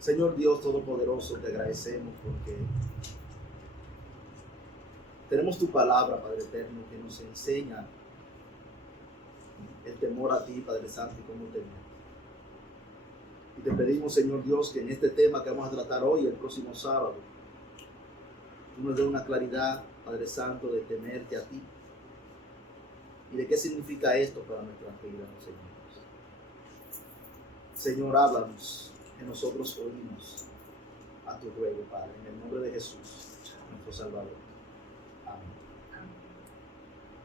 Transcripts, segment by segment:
Señor Dios Todopoderoso, te agradecemos porque tenemos tu palabra, Padre Eterno, que nos enseña el temor a ti, Padre Santo, y cómo temer. Y te pedimos, Señor Dios, que en este tema que vamos a tratar hoy, el próximo sábado, tú nos des una claridad, Padre Santo, de temerte a ti. ¿Y de qué significa esto para nuestras vidas, Señor? Señor, háblanos, que nosotros oímos a tu ruego, Padre, en el nombre de Jesús, nuestro Salvador. Amén.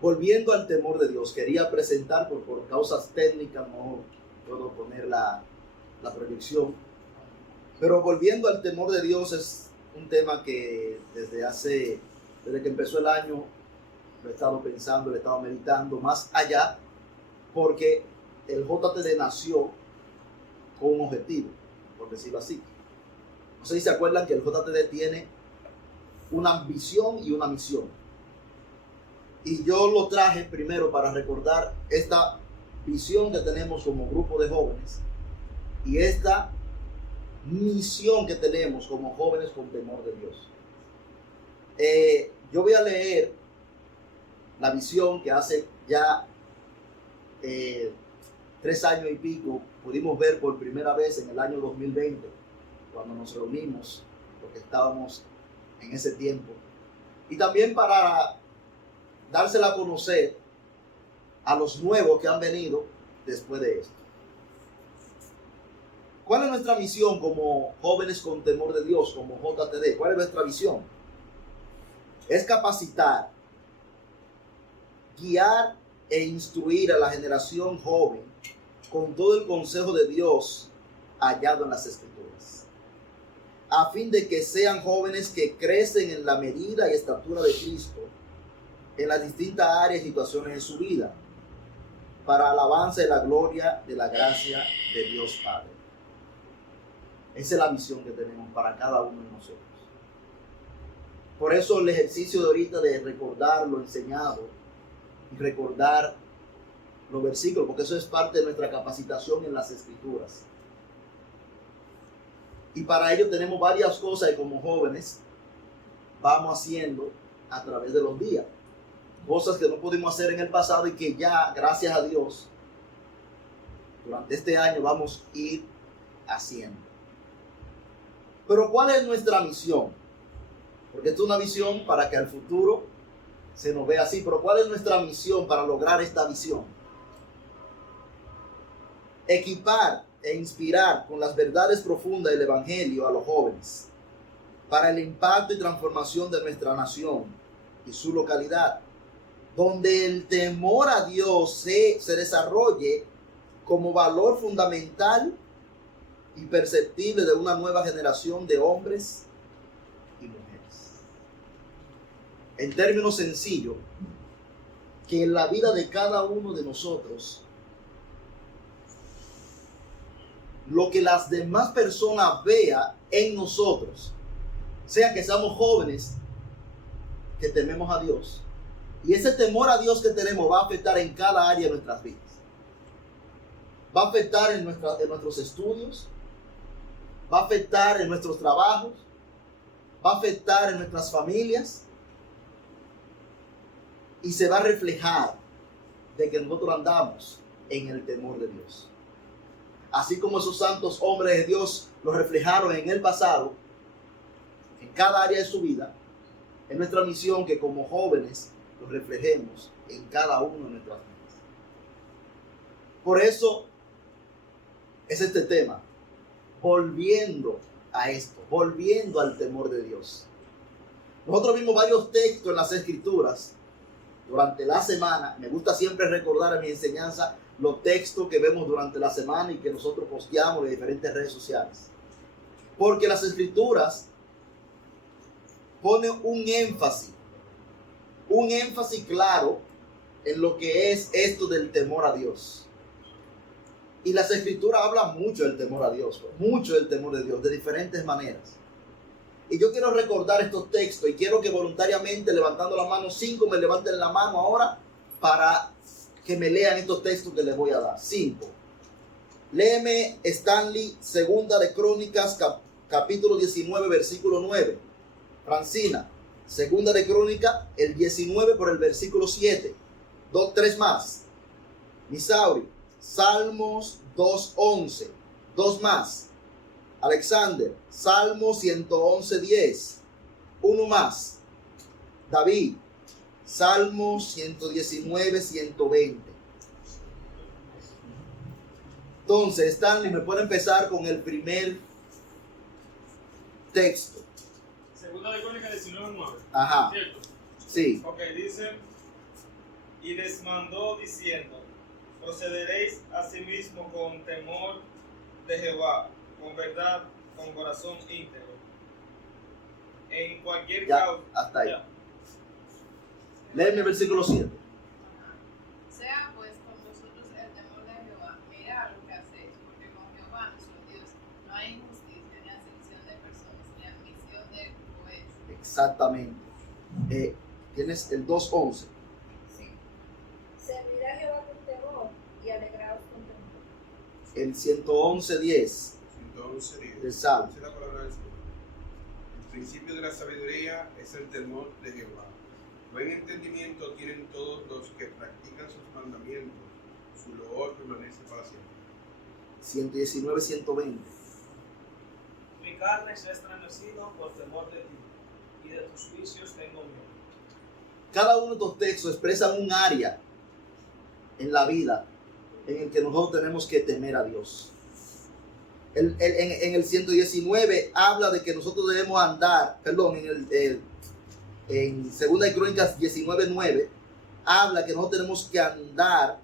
Volviendo al temor de Dios, quería presentar, por causas técnicas, no puedo poner la proyección, pero volviendo al temor de Dios es un tema que desde que empezó el año, lo he estado pensando, lo he estado meditando más allá, porque el JTD nació con un objetivo, por decirlo así. No sé si se acuerdan que el JTD tiene una visión y una misión. Y yo lo traje primero para recordar esta visión que tenemos como grupo de jóvenes y esta misión que tenemos como jóvenes con temor de Dios. Yo voy a leer la visión que hace ya 3 años y pico pudimos ver por primera vez en el año 2020, cuando nos reunimos, porque estábamos en ese tiempo, y también para dársela a conocer a los nuevos que han venido después de esto. ¿Cuál es nuestra misión como jóvenes con temor de Dios, como JTD? ¿Cuál es nuestra visión? Es capacitar, guiar e instruir a la generación joven con todo el consejo de Dios hallado en las Escrituras, a fin de que sean jóvenes que crecen en la medida y estatura de Cristo en las distintas áreas y situaciones de su vida, para alabanza de la gloria de la gracia de Dios Padre. Esa es la misión que tenemos para cada uno de nosotros. Por eso el ejercicio de ahorita de recordar lo enseñado y recordar los versículos, porque eso es parte de nuestra capacitación en las Escrituras. Y para ello tenemos varias cosas que como jóvenes vamos haciendo a través de los días. Cosas que no pudimos hacer en el pasado y que ya, gracias a Dios, durante este año vamos a ir haciendo. Pero ¿cuál es nuestra misión? Porque esto es una visión para que al futuro se nos vea así. Pero ¿cuál es nuestra misión para lograr esta visión? Equipar e inspirar con las verdades profundas del Evangelio a los jóvenes para el impacto y transformación de nuestra nación y su localidad, donde el temor a Dios se desarrolle como valor fundamental y perceptible de una nueva generación de hombres y mujeres. En términos sencillos, que en la vida de cada uno de nosotros, lo que las demás personas vean en nosotros, sea que seamos jóvenes que tememos a Dios, y ese temor a Dios que tenemos va a afectar en cada área de nuestras vidas. Va a afectar en nuestros estudios, va a afectar en nuestros trabajos, va a afectar en nuestras familias, y se va a reflejar de que nosotros andamos en el temor de Dios. Así como esos santos hombres de Dios lo reflejaron en el pasado, en cada área de su vida, es nuestra misión que como jóvenes lo reflejemos en cada uno de nuestras vidas. Por eso es este tema, volviendo a esto, volviendo al temor de Dios. Nosotros vimos varios textos en las Escrituras durante la semana. Me gusta siempre recordar en mi enseñanza los textos que vemos durante la semana y que nosotros posteamos en diferentes redes sociales. Porque las Escrituras ponen un énfasis claro en lo que es esto del temor a Dios. Y las Escrituras hablan mucho del temor a Dios, mucho del temor de Dios, de diferentes maneras. Y yo quiero recordar estos textos y quiero que voluntariamente, levantando la mano, 5 me levanten la mano ahora para que me lean estos textos que les voy a dar. 5. Léeme, Stanley, Segunda de Crónicas, capítulo 19, versículo 9. Francina, Segunda de Crónicas, el 19 por el versículo 7. Tres más. Misauri, Salmos 2:11. Dos más. Alexander, Salmo 111:10. Uno más. David, Salmo 119:120. Entonces, Stanley, ¿me puede empezar con el primer texto? Segunda de Crónicas 19:9. Ajá. ¿Cierto? Sí. Ok, dice, y les mandó diciendo, procederéis asimismo con temor de Jehová, con verdad, con corazón íntegro. En cualquier Ya, causa. hasta ahí. Ya. Léeme el versículo 7. Sea pues con vosotros el temor de Jehová, mirad lo que hacéis, porque con Jehová nuestro Dios no hay injusticia, ni acepción de personas, ni admisión de juez. Exactamente. Tienes el 2:11. Sí. Servid a Jehová con temor y alegraos con temor. El 111:10 111:10. del Salmo. Dice la palabra del Señor. El principio de la sabiduría es el temor de Jehová. Buen entendimiento tienen todos los que practican sus mandamientos. Su loor permanece para siempre. 119:120. Mi carne se ha estremecido por temor de ti, y de tus juicios tengo miedo. Cada uno de estos textos expresan un área en la vida en el que nosotros tenemos que temer a Dios. En el 119 habla de que nosotros debemos andar, perdón, en Segunda de Crónicas 19:9 habla que nosotros tenemos que andar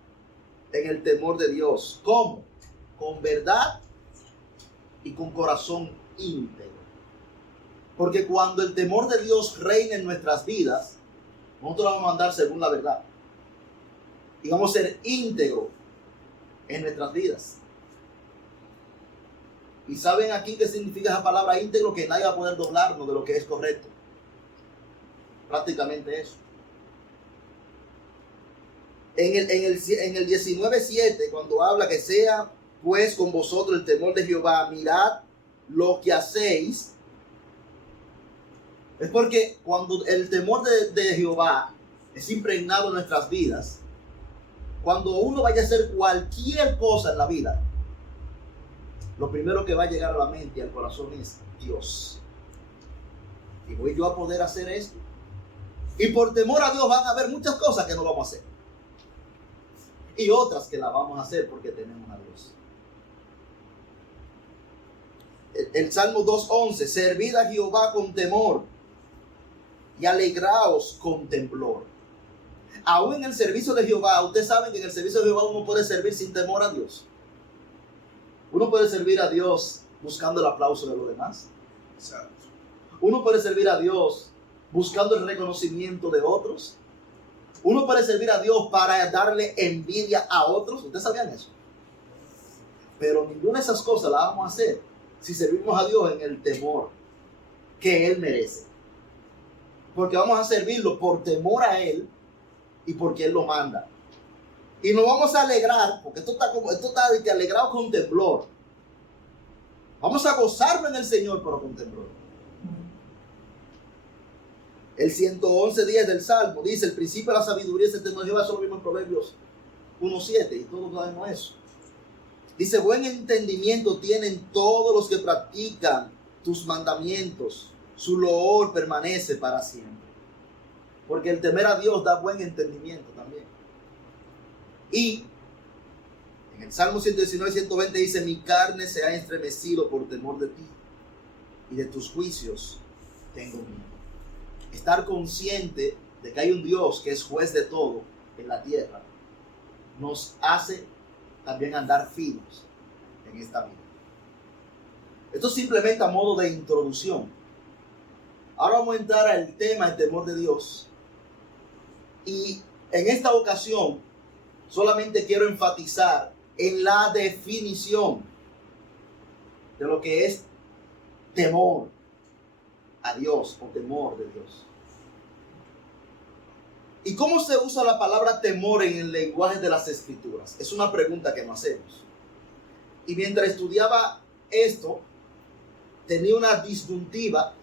en el temor de Dios. ¿Cómo? Con verdad y con corazón íntegro. Porque cuando el temor de Dios reina en nuestras vidas, nosotros vamos a andar según la verdad. Y vamos a ser íntegros en nuestras vidas. ¿Y saben aquí qué significa esa palabra íntegro? Que nadie va a poder doblarnos de lo que es correcto. Prácticamente eso. En el 19:7, cuando habla que sea pues con vosotros el temor de Jehová, mirad lo que hacéis. Es porque cuando el temor de Jehová es impregnado en nuestras vidas, cuando uno vaya a hacer cualquier cosa en la vida, lo primero que va a llegar a la mente y al corazón es Dios. ¿Y voy yo a poder hacer esto? Y por temor a Dios van a haber muchas cosas que no vamos a hacer. Y otras que las vamos a hacer porque tenemos a Dios. El Salmo 2:11, servid a Jehová con temor y alegraos con temblor. Aún en el servicio de Jehová, ustedes saben que en el servicio de Jehová uno puede servir sin temor a Dios. Uno puede servir a Dios buscando el aplauso de los demás. Exacto. Uno puede servir a Dios buscando el reconocimiento de otros. Uno puede servir a Dios para darle envidia a otros. ¿Ustedes sabían eso? Pero ninguna de esas cosas las vamos a hacer si servimos a Dios en el temor que Él merece. Porque vamos a servirlo por temor a Él y porque Él lo manda. Y nos vamos a alegrar, porque esto está de que alegrado con temblor. Vamos a gozarnos en el Señor, pero con temblor. El 111:10 del Salmo dice: el principio de la sabiduría es el temor de Jehová. Eso lo vimos en Proverbios 1:7 y todos sabemos eso. Dice: buen entendimiento tienen todos los que practican tus mandamientos. Su loor permanece para siempre. Porque el temer a Dios da buen entendimiento también. Y en el Salmo 119:120 dice: mi carne se ha estremecido por temor de ti, y de tus juicios tengo miedo. Estar consciente de que hay un Dios que es juez de todo en la tierra nos hace también andar finos en esta vida. Esto es simplemente a modo de introducción. Ahora vamos a entrar al tema del temor de Dios. Y en esta ocasión solamente quiero enfatizar en la definición de lo que es temor a Dios o temor de Dios. ¿Y cómo se usa la palabra temor en el lenguaje de las Escrituras? Es una pregunta que nos hacemos. Y mientras estudiaba esto, tenía una disyuntiva,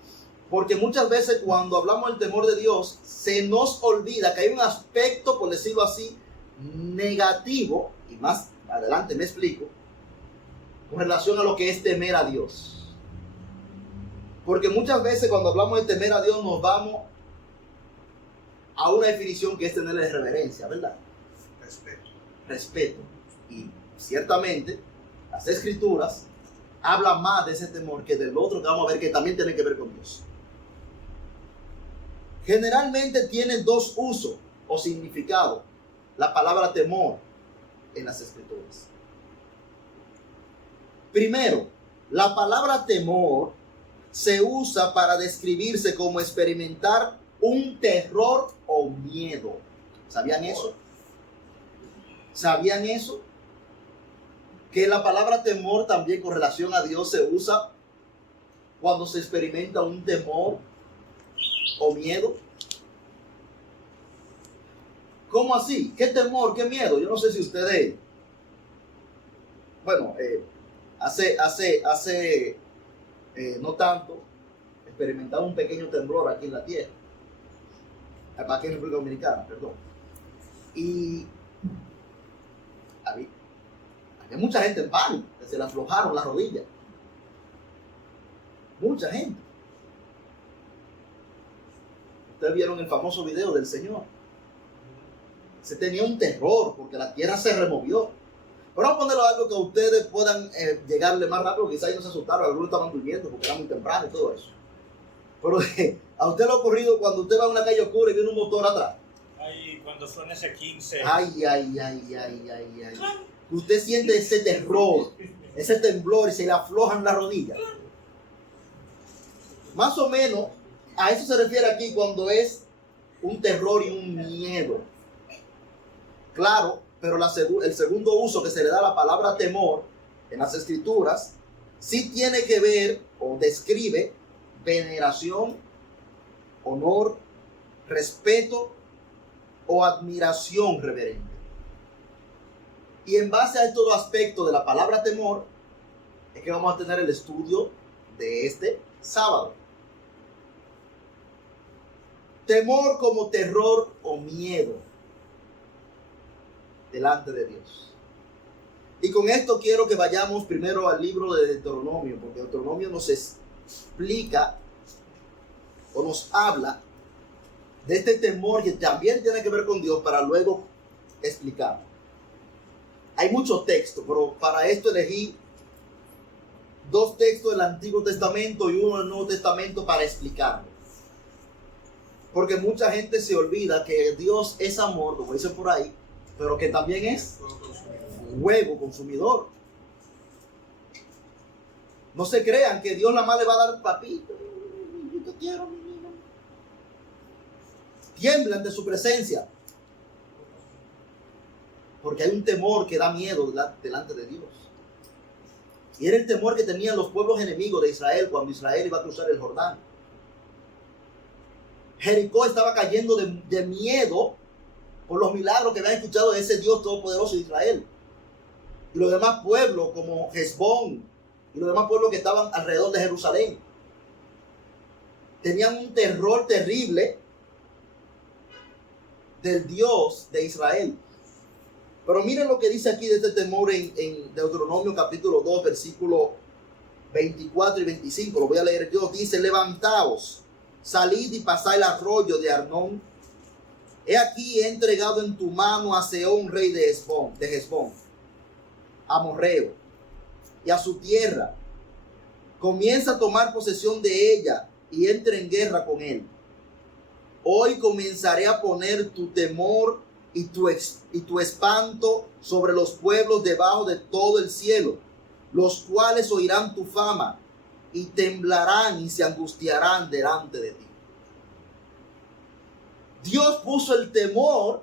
porque muchas veces cuando hablamos del temor de Dios, se nos olvida que hay un aspecto, por decirlo así, negativo, y más adelante me explico, con relación a lo que es temer a Dios. Porque muchas veces cuando hablamos de temer a Dios nos vamos a una definición que es tenerle reverencia, ¿verdad? Respeto. Y ciertamente las Escrituras hablan más de ese temor que del otro que vamos a ver que también tiene que ver con Dios. Generalmente tiene dos usos o significados la palabra temor en las Escrituras. Primero, la palabra temor se usa para describirse como experimentar un terror o miedo. ¿Sabían eso? ¿Sabían eso? Que la palabra temor también con relación a Dios se usa cuando se experimenta un temor o miedo. ¿Cómo así? ¿Qué temor? ¿Qué miedo? Yo no sé si ustedes, bueno, hace no tanto, experimentaba un pequeño temblor aquí en la tierra, aquí en República Dominicana, perdón. Y había mucha gente en pánico, que se le aflojaron las rodillas. Mucha gente. Ustedes vieron el famoso video del Señor. Se tenía un terror porque la tierra se removió. Pero vamos a ponerlo algo que ustedes puedan llegarle más rápido. Quizás ellos no se asustaron, algunos estaban durmiendo porque era muy temprano y todo eso. Pero a usted le ha ocurrido cuando usted va a una calle oscura y viene un motor atrás. Ay, cuando suena ese 15. Ay. Usted siente ese terror, ese temblor y se le aflojan las rodillas. Más o menos a eso se refiere aquí cuando es un terror y un miedo. Claro, pero el segundo uso que se le da a la palabra temor en las Escrituras sí tiene que ver o describe veneración, honor, respeto o admiración reverente. Y en base a estos dos aspectos de la palabra temor es que vamos a tener el estudio de este sábado. Temor como terror o miedo delante de Dios. Y con esto quiero que vayamos primero al libro de Deuteronomio, porque Deuteronomio nos explica o nos habla de este temor que también tiene que ver con Dios para luego explicar. Hay muchos textos, pero para esto elegí dos textos del Antiguo Testamento y uno del Nuevo Testamento para explicarlo. Porque mucha gente se olvida que Dios es amor, como dice por ahí, pero que también es fuego consumidor. No se crean que Dios nada más le va a dar papito. Yo te quiero, mi niño. Tiemblan de su presencia. Porque hay un temor que da miedo delante de Dios. Y era el temor que tenían los pueblos enemigos de Israel cuando Israel iba a cruzar el Jordán. Jericó estaba cayendo de miedo por los milagros que habían escuchado de ese Dios todopoderoso de Israel. Y los demás pueblos como Hezbón y los demás pueblos que estaban alrededor de Jerusalén tenían un terror terrible del Dios de Israel. Pero miren lo que dice aquí de este temor en Deuteronomio capítulo 2, versículo 24 y 25. Lo voy a leer yo. Dice: levantaos, salid y pasad el arroyo de Arnón. He aquí he entregado en tu mano a Sehón, rey de Hezbón, amorreo, y a su tierra. Comienza a tomar posesión de ella y entre en guerra con él. Hoy comenzaré a poner tu temor y tu espanto sobre los pueblos debajo de todo el cielo, los cuales oirán tu fama y temblarán y se angustiarán delante de ti. Dios puso el temor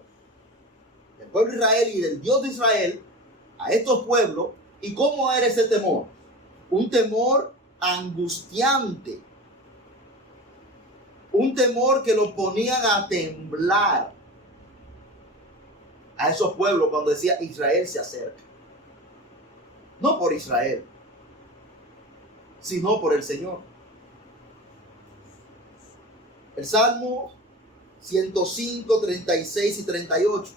del pueblo de Israel y del Dios de Israel a estos pueblos. ¿Y cómo era ese temor? Un temor angustiante. Un temor que los ponían a temblar a esos pueblos cuando decía Israel se acerca. no por Israel, sino por el Señor. El Salmo 105, 36 y 38.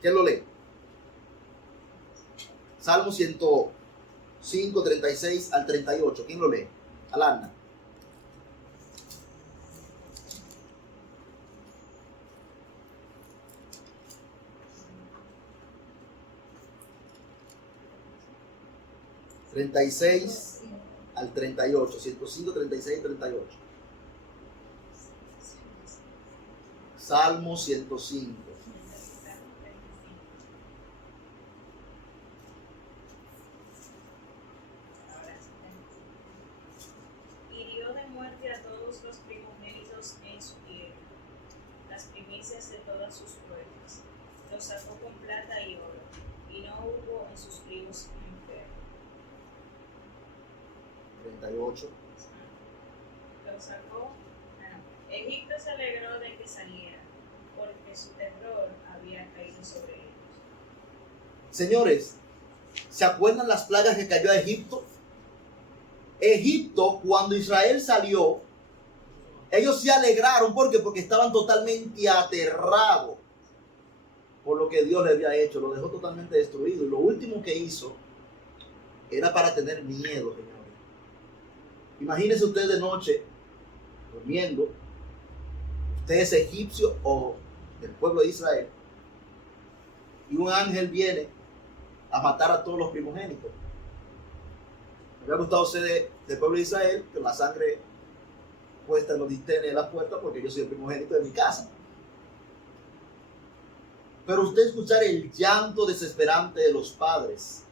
¿Quién lo lee? Salmo 105, 36 al 38. ¿Quién lo lee? Alana. ...36 al 38... ...105, 36 y 38... Salmo 105... Hirió de muerte a todos los primogénitos en su tierra, las primicias de todas sus puertas. Los sacó con plata y oro, y no hubo en sus primos enfermo. 38... Los sacó. Egipto se alegró de que saliera, porque su terror había caído sobre ellos. Señores, ¿se acuerdan las plagas que cayó a Egipto? Egipto, cuando Israel salió, ellos se alegraron. ¿Por qué? Porque estaban totalmente aterrados por lo que Dios le había hecho. Lo dejó totalmente destruido. Y lo último que hizo era para tener miedo, señores. Imagínense usted de noche, durmiendo. Usted es egipcio o del pueblo de Israel. Y un ángel viene a matar a todos los primogénitos. Me hubiera gustado ser del pueblo de Israel, con la sangre puesta en los dinteles de la puerta, porque yo soy el primogénito de mi casa. Pero usted escuchar el llanto desesperante de los padres,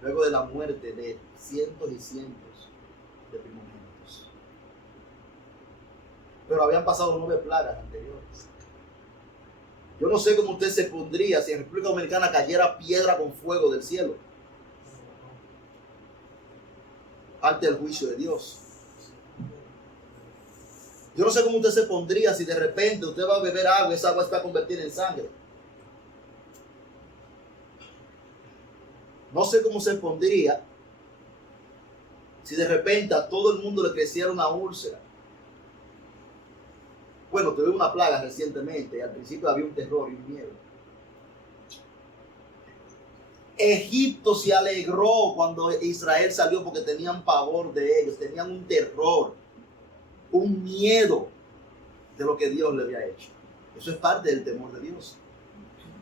luego de la muerte de cientos y cientos de primogénitos. Pero habían pasado 9 plagas anteriores. Yo no sé cómo usted se pondría si en República Dominicana cayera piedra con fuego del cielo. Parte del juicio de Dios. Yo no sé cómo usted se pondría si de repente usted va a beber agua y esa agua está convertida en sangre. No sé cómo se pondría si de repente a todo el mundo le creciera una úlcera. Bueno, tuve una plaga recientemente y al principio había un terror y un miedo. Egipto se alegró cuando Israel salió porque tenían pavor de ellos, tenían un terror, un miedo de lo que Dios le había hecho. Eso es parte del temor de Dios.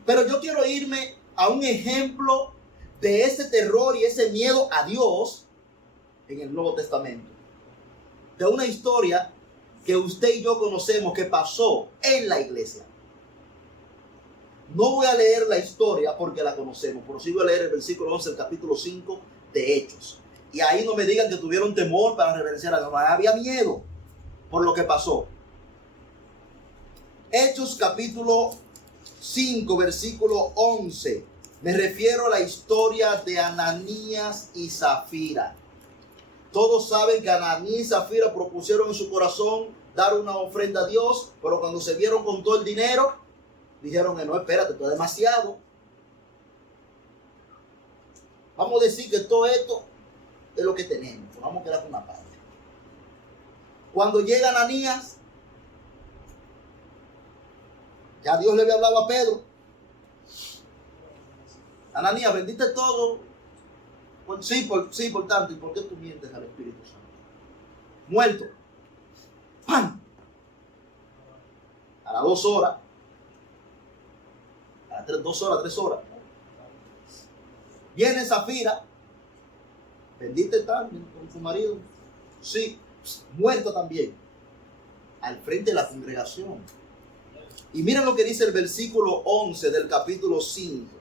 Pero yo quiero irme a un ejemplo de ese terror y ese miedo a Dios en el Nuevo Testamento. De una historia que usted y yo conocemos que pasó en la iglesia. No voy a leer la historia porque la conocemos, pero sí voy a leer el versículo 11 del capítulo 5 de Hechos. Y ahí no me digan que tuvieron temor para reverenciar a Dios. Había miedo por lo que pasó. Hechos capítulo 5, versículo 11. Me refiero a la historia de Ananías y Zafira. Todos saben que Ananías y Zafira propusieron en su corazón dar una ofrenda a Dios, pero cuando se vieron con todo el dinero, dijeron que no, espérate, esto es demasiado. Vamos a decir que todo esto es lo que tenemos, vamos a quedar con una parte. Cuando llega Ananías, ya Dios le había hablado a Pedro. Ananías, vendiste todo. Sí, por tanto, ¿y por qué tú mientes al Espíritu Santo? Muerto. ¡Pam! A las 2 horas. A las 3 horas. Viene Zafira. ¿Vendiste también con tu marido? Sí, muerto también. Al frente de la congregación. Y miren lo que dice el versículo 11 del capítulo 5.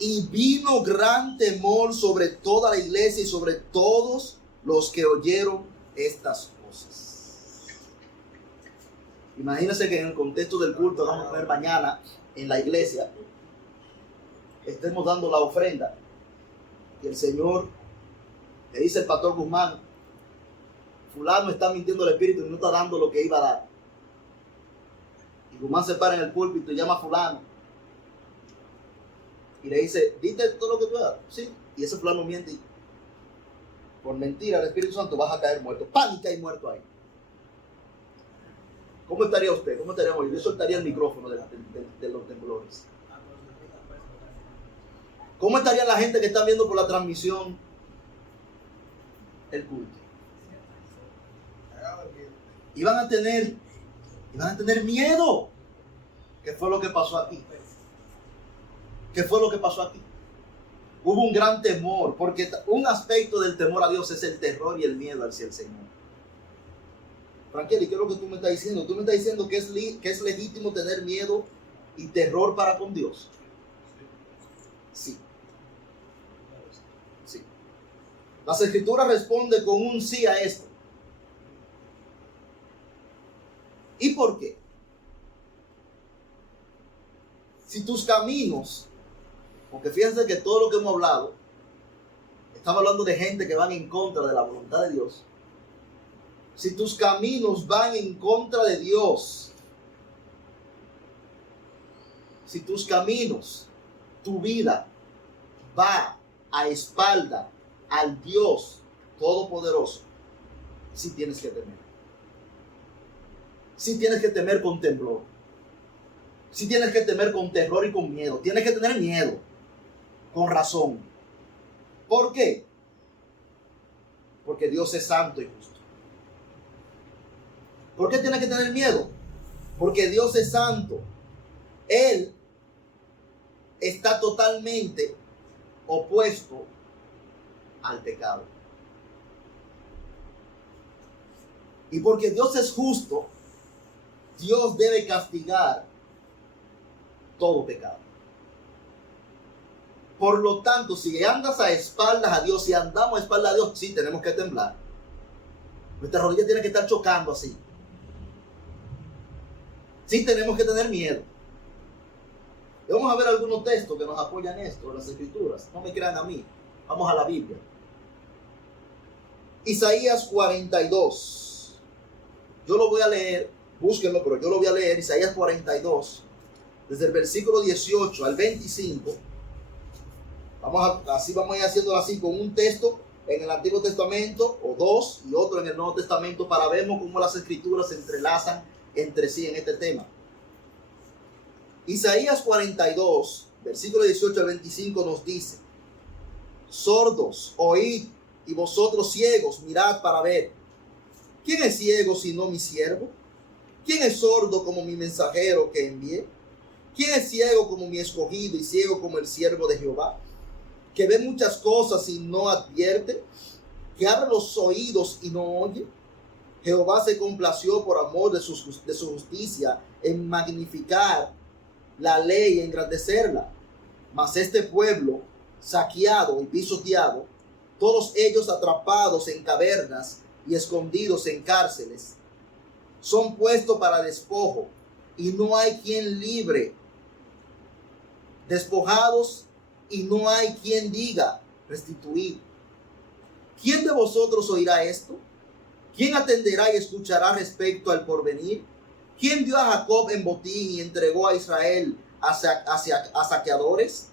Y vino gran temor sobre toda la iglesia y sobre todos los que oyeron estas cosas. Imagínense que en el contexto del culto que vamos a ver mañana en la iglesia, estemos dando la ofrenda y el Señor le dice al pastor Guzmán, fulano está mintiendo al Espíritu y no está dando lo que iba a dar. Y Guzmán se para en el púlpito y llama a fulano. Y le dice, dite todo lo que tú hagas. Sí. Y ese fulano miente. Y por mentira al Espíritu Santo vas a caer muerto. Pánica y muerto ahí. ¿Cómo estaría usted? ¿Cómo estaríamos? Yo soltaría el micrófono de los temblores. ¿Cómo estaría la gente que está viendo por la transmisión el culto? Iban a tener miedo. ¿Qué fue lo que pasó aquí? ¿Qué fue lo que pasó aquí? Hubo un gran temor, porque un aspecto del temor a Dios es el terror y el miedo hacia el Señor. Frankie, ¿qué es lo que tú me estás diciendo? Tú me estás diciendo que es legítimo tener miedo y terror para con Dios. Sí. Sí. Las Escrituras responden con un sí a esto. ¿Y por qué? Si tus caminos, porque fíjense que todo lo que hemos hablado, estamos hablando de gente que van en contra de la voluntad de Dios. Si tus caminos van en contra de Dios, si tus caminos, tu vida va a espalda al Dios Todopoderoso, sí tienes que temer. Sí tienes que temer con temblor. Sí tienes que temer con terror y con miedo. Tienes que tener miedo. Con razón. ¿Por qué? Porque Dios es santo y justo. ¿Por qué tienes que tener miedo? Porque Dios es santo. Él está totalmente opuesto al pecado. Y porque Dios es justo, Dios debe castigar todo pecado. Por lo tanto, si andas a espaldas a Dios, si andamos a espaldas a Dios, sí tenemos que temblar. Nuestras rodillas tienen que estar chocando así. Sí tenemos que tener miedo. Y vamos a ver algunos textos que nos apoyan esto, las Escrituras. No me crean a mí. Vamos a la Biblia. Isaías 42. Yo lo voy a leer. Búsquenlo, pero yo lo voy a leer. Isaías 42. Desde el versículo 18 al 25. Así vamos a ir haciéndolo así con un texto en el Antiguo Testamento o dos y otro en el Nuevo Testamento para ver cómo las Escrituras se entrelazan entre sí en este tema. Isaías 42, versículo 18 al 25 nos dice: sordos, oíd, y vosotros ciegos, mirad para ver. ¿Quién es ciego sino mi siervo? ¿Quién es sordo como mi mensajero que envié? ¿Quién es ciego como mi escogido y ciego como el siervo de Jehová? Que ve muchas cosas y no advierte, que abre los oídos y no oye. Jehová se complació por amor de su justicia en magnificar la ley y engrandecerla. Mas este pueblo, saqueado y pisoteado, todos ellos atrapados en cavernas y escondidos en cárceles, son puestos para despojo y no hay quien libre. Despojados y no hay quien diga restituir. ¿Quién de vosotros oirá esto? ¿Quién atenderá y escuchará respecto al porvenir? ¿Quién dio a Jacob en botín y entregó a Israel a saqueadores?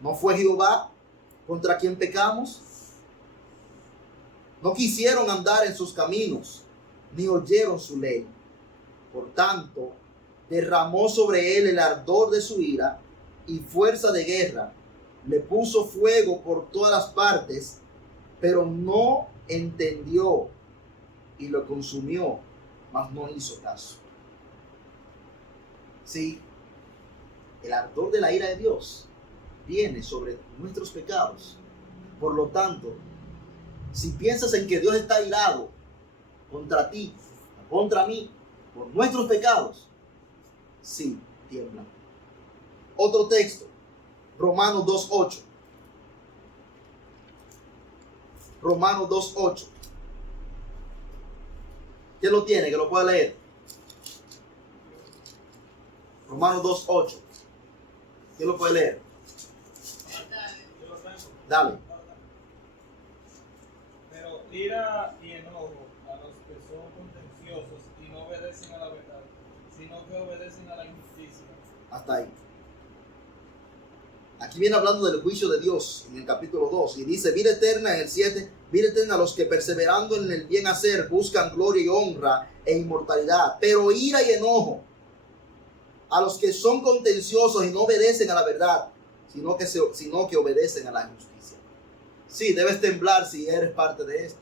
¿No fue Jehová contra quien pecamos? No quisieron andar en sus caminos, ni oyeron su ley. Por tanto, derramó sobre él el ardor de su ira y fuerza de guerra. Le puso fuego por todas las partes, pero no entendió, y lo consumió, mas no hizo caso. Sí, el ardor de la ira de Dios viene sobre nuestros pecados. Por lo tanto, si piensas en que Dios está irado contra ti, contra mí, por nuestros pecados, sí, tiembla. Otro texto, Romanos 2:8. Romanos 2:8. ¿Quién lo tiene? Que lo pueda leer. Romanos 2:8. ¿Quién lo puede leer? Dale. Pero ira y enojo a los que son contenciosos y no obedecen a la verdad, sino que obedecen a la injusticia. Hasta ahí. Aquí viene hablando del juicio de Dios en el capítulo 2 y dice, vida eterna en el 7, vida eterna a los que perseverando en el bien hacer buscan gloria y honra e inmortalidad, pero ira y enojo a los que son contenciosos y no obedecen a la verdad, sino que obedecen a la injusticia. Sí, debes temblar si eres parte de estos.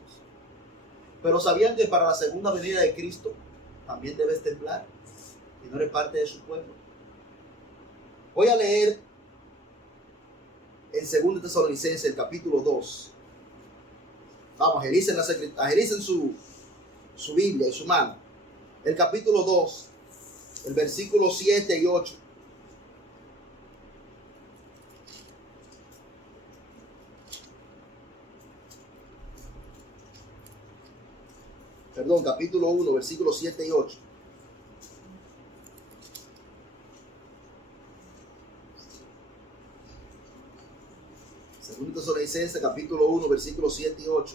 Pero ¿sabían que para la segunda venida de Cristo también debes temblar si no eres parte de su pueblo? Voy a leer en 2 Tesalonicenses, el capítulo 2. Vamos, agilicen su Biblia y su mano. El capítulo 2, el versículo 7 y 8. Perdón, capítulo 1, versículos 7 y 8. Segundo Tesalonicenses, capítulo 1, versículos 7 y 8.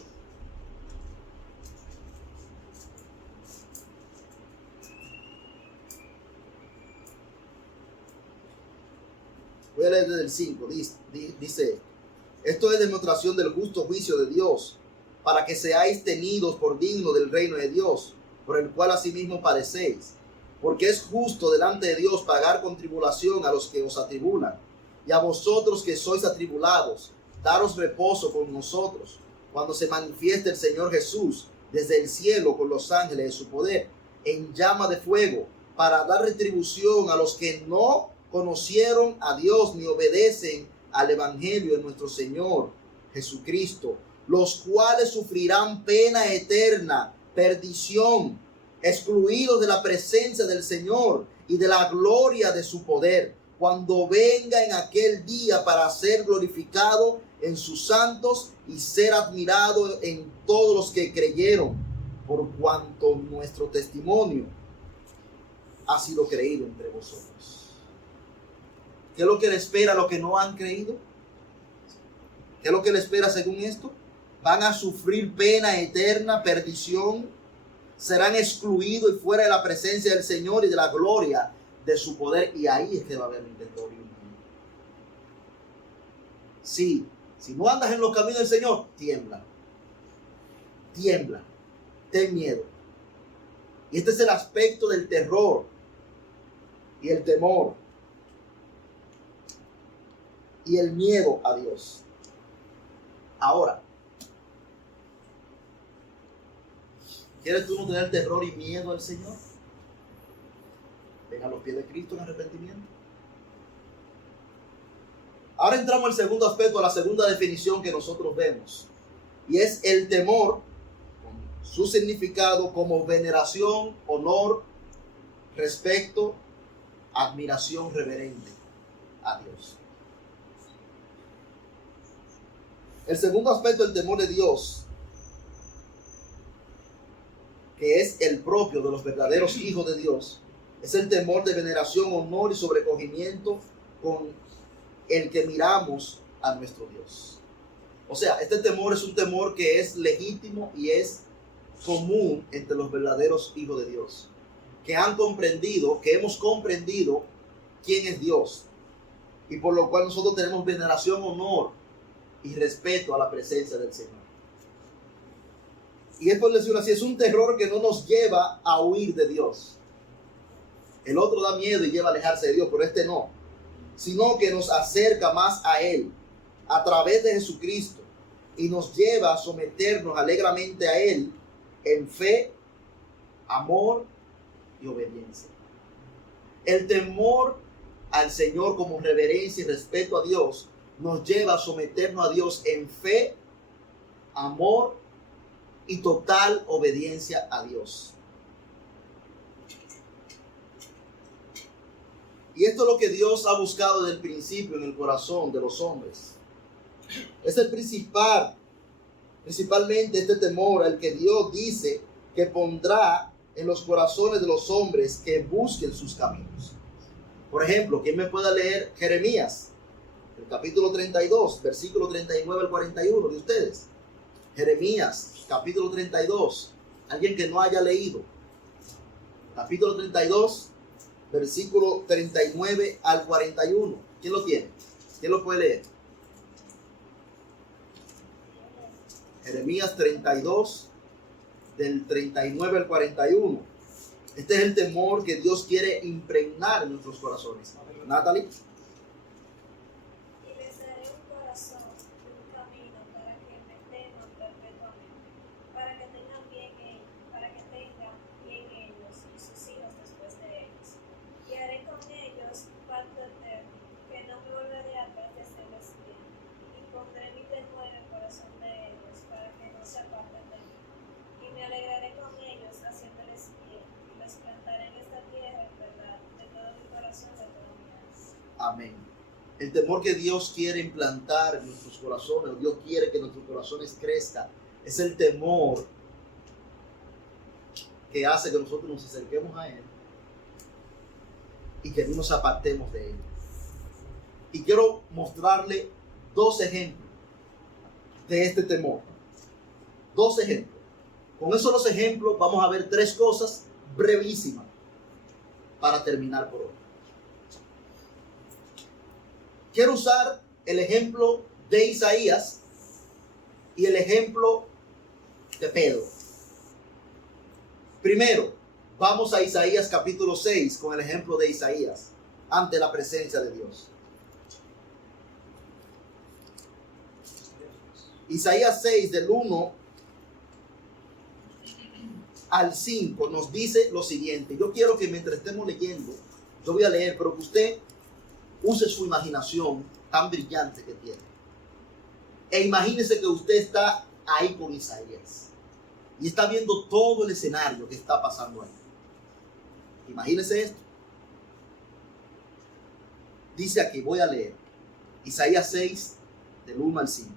Voy a leer desde el 5. Dice, esto es demostración del justo juicio de Dios, para que seáis tenidos por dignos del reino de Dios, por el cual asimismo padecéis. Porque es justo delante de Dios pagar con tribulación a los que os atribulan, y a vosotros que sois atribulados, daros reposo con nosotros, cuando se manifieste el Señor Jesús desde el cielo con los ángeles de su poder, en llama de fuego, para dar retribución a los que no conocieron a Dios ni obedecen al Evangelio de nuestro Señor Jesucristo, los cuales sufrirán pena eterna, perdición, excluidos de la presencia del Señor y de la gloria de su poder, cuando venga en aquel día para ser glorificado en sus santos y ser admirado en todos los que creyeron, por cuanto nuestro testimonio ha sido creído entre vosotros. ¿Qué es lo que le espera a los que no han creído? ¿Qué es lo que le espera según esto? Van a sufrir pena eterna, perdición, serán excluidos y fuera de la presencia del Señor y de la gloria de su poder, y ahí es que va a haber un terror y un miedo. Sí, si no andas en los caminos del Señor, tiembla, ten miedo. Y este es el aspecto del terror y el temor y el miedo a Dios. Ahora, ¿quieres tú no tener terror y miedo al Señor? Ven a los pies de Cristo en arrepentimiento. Ahora entramos al segundo aspecto, a la segunda definición que nosotros vemos. Y es el temor, su significado como veneración, honor, respeto, admiración reverente a Dios. El segundo aspecto del temor de Dios, que es el propio de los verdaderos hijos de Dios, es el temor de veneración, honor y sobrecogimiento con el que miramos a nuestro Dios. O sea, este temor es un temor que es legítimo y es común entre los verdaderos hijos de Dios, que han comprendido, que hemos comprendido quién es Dios, y por lo cual nosotros tenemos veneración, honor y respeto a la presencia del Señor. Y es por decirlo así, es un terror que no nos lleva a huir de Dios. El otro da miedo y lleva a alejarse de Dios, pero este no, sino que nos acerca más a Él a través de Jesucristo y nos lleva a someternos alegremente a Él en fe, amor y obediencia. El temor al Señor como reverencia y respeto a Dios nos lleva a someternos a Dios en fe, amor y total obediencia a Dios. Y esto es lo que Dios ha buscado desde el principio en el corazón de los hombres. Es el principalmente este temor al que Dios dice que pondrá en los corazones de los hombres que busquen sus caminos. Por ejemplo, ¿quién me pueda leer Jeremías? El capítulo 32, versículo 39 al 41 de ustedes. Jeremías, capítulo 32. Alguien que no haya leído. Capítulo 32, versículo 39 al 41. ¿Quién lo tiene? ¿Quién lo puede leer? Jeremías 32, del 39 al 41. Este es el temor que Dios quiere impregnar en nuestros corazones. Natalie. Y les daré un corazón y un camino para que me teman perpetuamente, para que tengan bien ellos y sus hijos después de ellos. Y haré con ellos pacto eterno, que no me volveré atrás de hacerles bien. Y pondré mi temor en el corazón de ellos, para que no se aparten de mí. Y me alegraré con ellos haciéndoles bien, y los plantaré en esta tierra en verdad, de todo mi corazón, de todo mi alma. Amén. El temor que Dios quiere implantar en nuestros corazones, Dios quiere que nuestros corazones crezcan, es el temor que hace que nosotros nos acerquemos a Él y que no nos apartemos de Él. Y quiero mostrarle 2 ejemplos de este temor. 2 ejemplos. Con esos 2 ejemplos vamos a ver 3 cosas brevísimas para terminar por hoy. Quiero usar el ejemplo de Isaías y el ejemplo de Pedro. Primero, vamos a Isaías capítulo 6 con el ejemplo de Isaías ante la presencia de Dios. Isaías 6 del 1 al 5 nos dice lo siguiente. Yo quiero que mientras estemos leyendo, yo voy a leer, pero que usted use su imaginación tan brillante que tiene. E imagínese que usted está ahí con Isaías y está viendo todo el escenario que está pasando ahí. Imagínese esto. Dice aquí, voy a leer Isaías 6 del 1 al 5.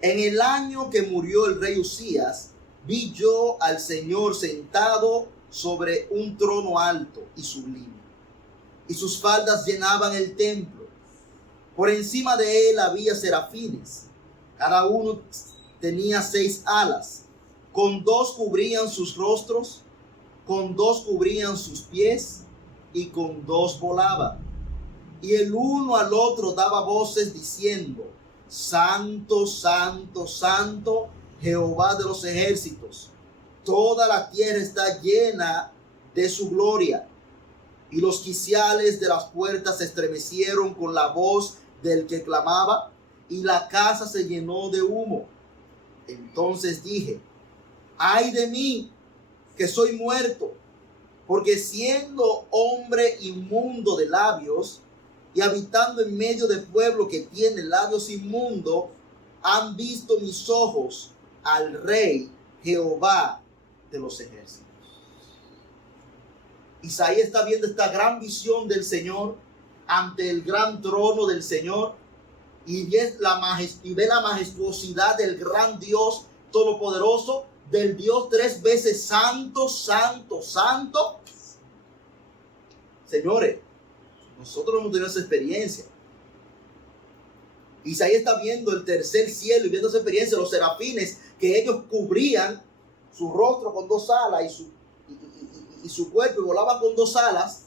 En el año que murió el rey Usías, vi yo al Señor sentado sobre un trono alto y sublime, y sus faldas llenaban el templo. Por encima de él había serafines, cada uno tenía 6 alas, con 2 cubrían sus rostros, con 2 cubrían sus pies, y con 2 volaban. Y el uno al otro daba voces diciendo: Santo, Santo, Santo, Jehová de los ejércitos. Toda la tierra está llena de su gloria. Y los quiciales de las puertas se estremecieron con la voz del que clamaba, y la casa se llenó de humo. Entonces dije: ay de mí, que soy muerto, porque siendo hombre inmundo de labios, y habitando en medio de pueblo que tiene labios inmundos, han visto mis ojos al Rey Jehová de los ejércitos. Isaías está viendo esta gran visión del Señor ante el gran trono del Señor y ve la majestuosidad del gran Dios todopoderoso, del Dios 3 veces santo, santo, santo. Señores, nosotros hemos tenido esa experiencia. Isaías está viendo el tercer cielo y viendo esa experiencia, los serafines, que ellos cubrían su rostro con 2 alas y su cuerpo, y volaban con 2 alas.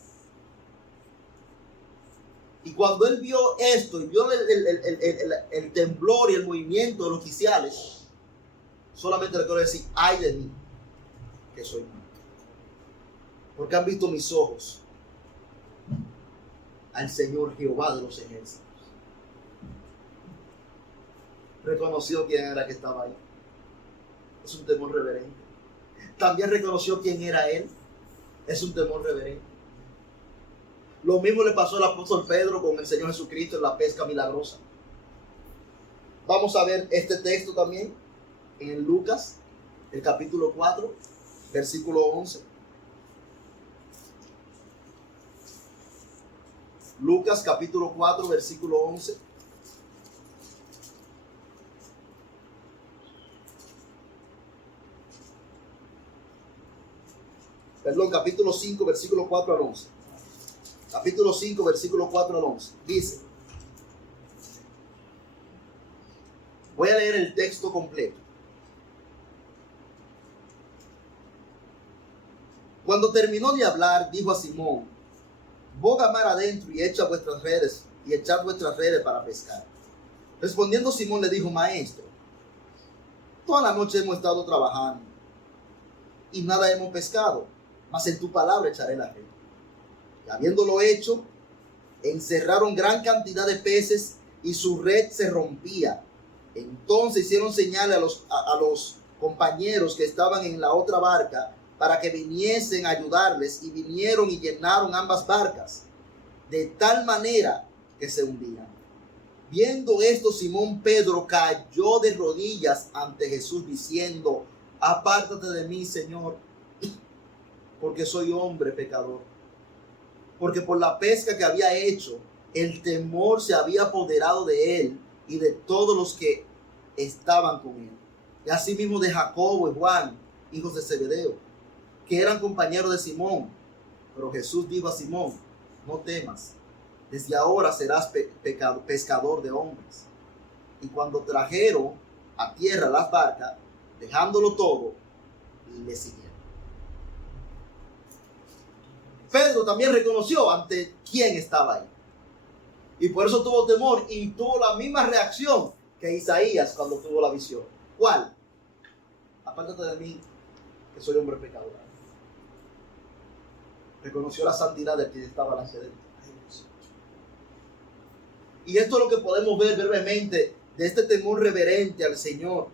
Y cuando él vio esto y vio el temblor y el movimiento de los quiciales, solamente le quiero decir: ay de mí, que soy muerto, porque han visto mis ojos al Señor Jehová de los ejércitos. Reconoció quién era que estaba ahí. Es un temor reverente. También reconoció quién era él. Es un temor reverente. Lo mismo le pasó al apóstol Pedro con el Señor Jesucristo en la pesca milagrosa. Vamos a ver este texto también en Lucas, el capítulo 4, versículo 11. Lucas capítulo 4, versículo 11. Perdón, capítulo 5, versículo 4 al 11. Capítulo 5, versículo 4 al 11. Dice: voy a leer el texto completo. Cuando terminó de hablar, dijo a Simón: boga mar adentro y echad vuestras redes para pescar. Respondiendo Simón le dijo, maestro, toda la noche hemos estado trabajando y nada hemos pescado, mas en tu palabra echaré la red. Y habiéndolo hecho, encerraron gran cantidad de peces y su red se rompía. Entonces hicieron señales a los compañeros que estaban en la otra barca para que viniesen a ayudarles, y vinieron y llenaron ambas barcas, de tal manera que se hundían. Viendo esto, Simón Pedro cayó de rodillas ante Jesús diciendo, apártate de mí, Señor, porque soy hombre pecador. Porque por la pesca que había hecho, el temor se había apoderado de él y de todos los que estaban con él. Y asimismo de Jacobo y Juan, hijos de Zebedeo, que eran compañeros de Simón. Pero Jesús dijo a Simón, no temas, desde ahora serás pescador de hombres. Y cuando trajeron a tierra las barcas, dejándolo todo, le siguieron. Pedro también reconoció ante quién estaba ahí. Y por eso tuvo temor y tuvo la misma reacción que Isaías cuando tuvo la visión. ¿Cuál? Apártate de mí, que soy hombre pecador. Reconoció la santidad de quien estaba delante de él. Y esto es lo que podemos ver brevemente de este temor reverente al Señor.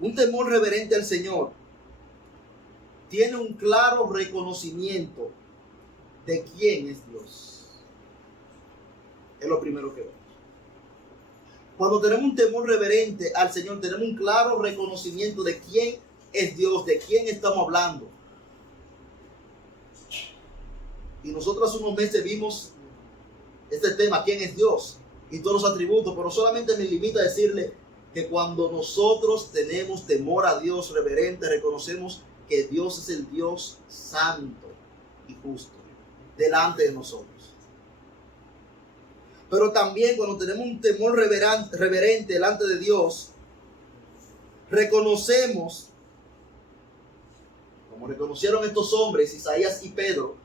Un temor reverente al Señor tiene un claro reconocimiento de quién es Dios. Es lo primero que vemos. Cuando tenemos un temor reverente al Señor, tenemos un claro reconocimiento de quién es Dios, de quién estamos hablando. Y nosotros hace unos meses vimos este tema, quién es Dios, y todos los atributos, pero solamente me limita a decirle que cuando nosotros tenemos temor a Dios reverente, reconocemos que Dios es el Dios santo y justo delante de nosotros. Pero también cuando tenemos un temor reverente delante de Dios, reconocemos, como reconocieron estos hombres, Isaías y Pedro,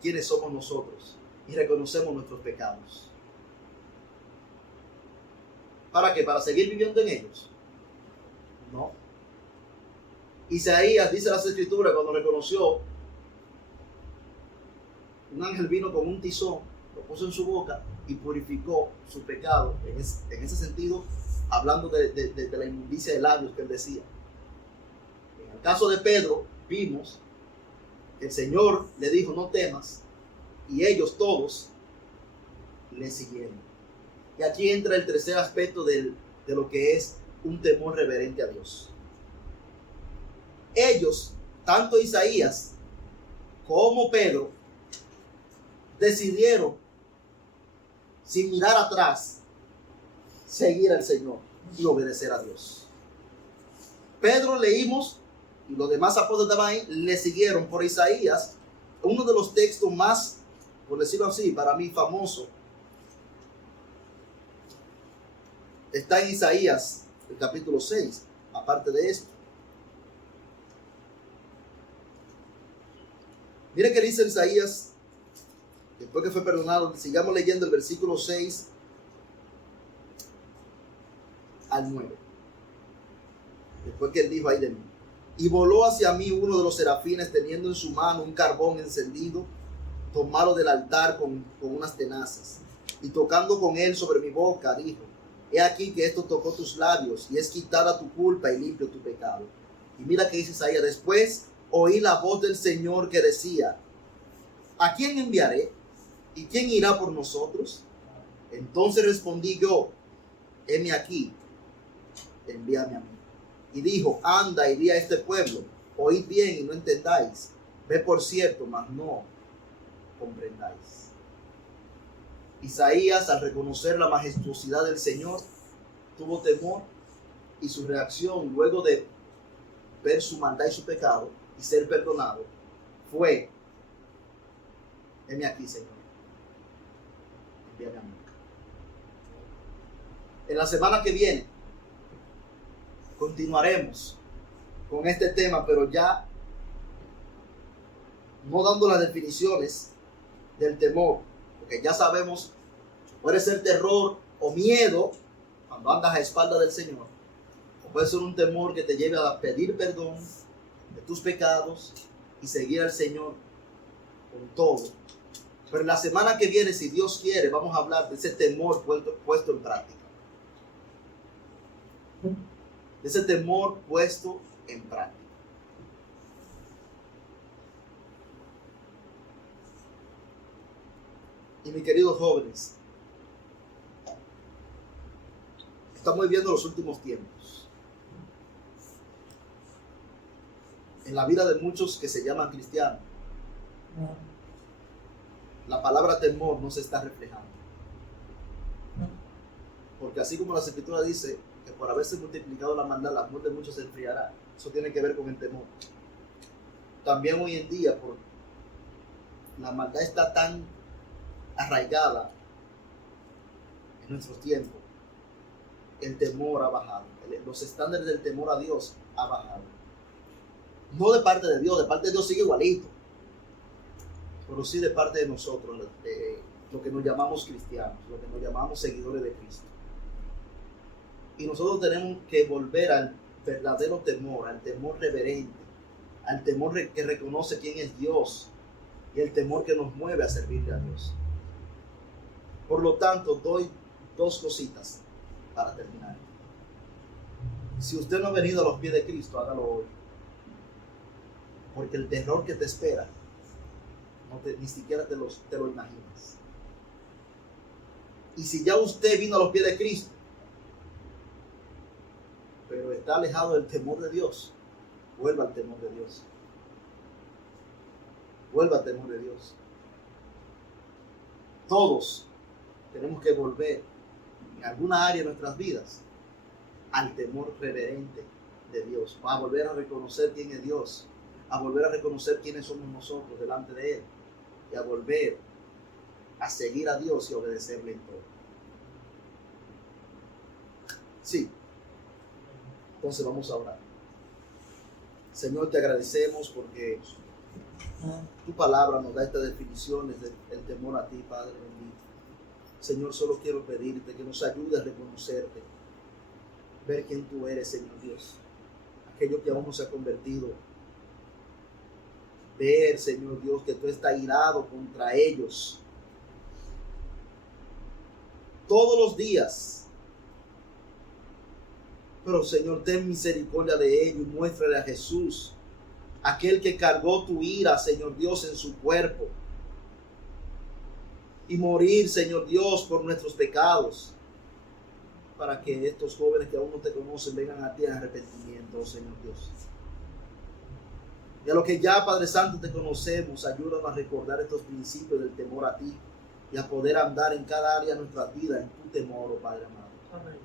quiénes somos nosotros, y reconocemos nuestros pecados. ¿Para qué? ¿Para seguir viviendo en ellos? No. Isaías, dice las Escrituras, cuando reconoció, un ángel vino con un tizón, lo puso en su boca y purificó su pecado. En ese sentido, hablando de la inmundicia de labios que él decía. En el caso de Pedro, vimos que el Señor le dijo, no temas, y ellos todos le siguieron. Y aquí entra el tercer aspecto de lo que es un temor reverente a Dios. Ellos, tanto Isaías como Pedro, decidieron, sin mirar atrás, seguir al Señor y obedecer a Dios. Pedro leímos, y los demás apóstoles estaban ahí, le siguieron. Por Isaías, uno de los textos más, por decirlo así, para mí famoso, está en Isaías, el capítulo 6, aparte de esto. Mire que dice Isaías, después que fue perdonado, sigamos leyendo el versículo 6 al 9. Después que él dijo, ay de mí. Y voló hacia mí uno de los serafines teniendo en su mano un carbón encendido, tomado del altar con unas tenazas. Y tocando con él sobre mi boca, dijo, he aquí que esto tocó tus labios y es quitada tu culpa y limpio tu pecado. Y mira que dice Isaías, después oí la voz del Señor que decía, ¿a quién enviaré? ¿Y quién irá por nosotros? Entonces respondí yo, heme aquí, envíame a mí. Y dijo, anda y di a este pueblo, oíd bien y no entendáis, ve por cierto, mas no comprendáis. Isaías, al reconocer la majestuosidad del Señor, tuvo temor, y su reacción luego de ver su maldad y su pecado y ser perdonado fue, heme aquí, Señor, envíame a mí. En la semana que viene continuaremos con este tema, pero ya no dando las definiciones del temor, porque ya sabemos, puede ser terror o miedo cuando andas a espaldas del Señor, o puede ser un temor que te lleve a pedir perdón de tus pecados y seguir al Señor con todo. Pero la semana que viene, si Dios quiere, vamos a hablar de ese temor puesto en práctica. De ese temor puesto en práctica. Y mis queridos jóvenes, estamos viviendo los últimos tiempos. En la vida de muchos que se llaman cristianos, la palabra temor no se está reflejando. Porque así como la Escritura dice que por haberse multiplicado la maldad, la amor de muchos se enfriará. Eso tiene que ver con el temor. También hoy en día, por la maldad está tan arraigada en nuestros tiempos, el temor ha bajado. Los estándares del temor a Dios ha bajado. No de parte de Dios sigue igualito, pero sí de parte de nosotros, de lo que nos llamamos cristianos, lo que nos llamamos seguidores de Cristo. Y nosotros tenemos que volver al verdadero temor, al temor reverente, al temor que reconoce quién es Dios y el temor que nos mueve a servirle a Dios. Por lo tanto, doy dos cositas para terminar. Si usted no ha venido a los pies de Cristo, hágalo hoy. Porque el terror que te espera, ni siquiera te lo imaginas. Y si ya usted vino a los pies de Cristo, pero está alejado del temor de Dios, vuelva al temor de Dios. Vuelva al temor de Dios. Todos tenemos que volver en alguna área de nuestras vidas al temor reverente de Dios, a volver a reconocer quién es Dios, a volver a reconocer quiénes somos nosotros delante de Él y a volver a seguir a Dios y obedecerle en todo. Sí. Entonces vamos a orar. Señor, te agradecemos porque tu palabra nos da estas definiciones del temor a ti, Padre bendito. Señor, solo quiero pedirte que nos ayudes a reconocerte, ver quién tú eres, Señor Dios. Aquello que aún no se ha convertido. Ver, Señor Dios, que tú estás irado contra ellos todos los días. Pero, Señor, ten misericordia de ellos y muéstrale a Jesús, aquel que cargó tu ira, Señor Dios, en su cuerpo. Y morir, Señor Dios, por nuestros pecados. Para que estos jóvenes que aún no te conocen vengan a ti en arrepentimiento, Señor Dios. Y a los que ya, Padre Santo, te conocemos, ayúdanos a recordar estos principios del temor a ti y a poder andar en cada área de nuestra vida en tu temor, oh Padre amado. Amén.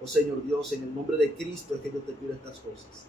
Oh Señor Dios, en el nombre de Cristo es que yo te pido estas cosas.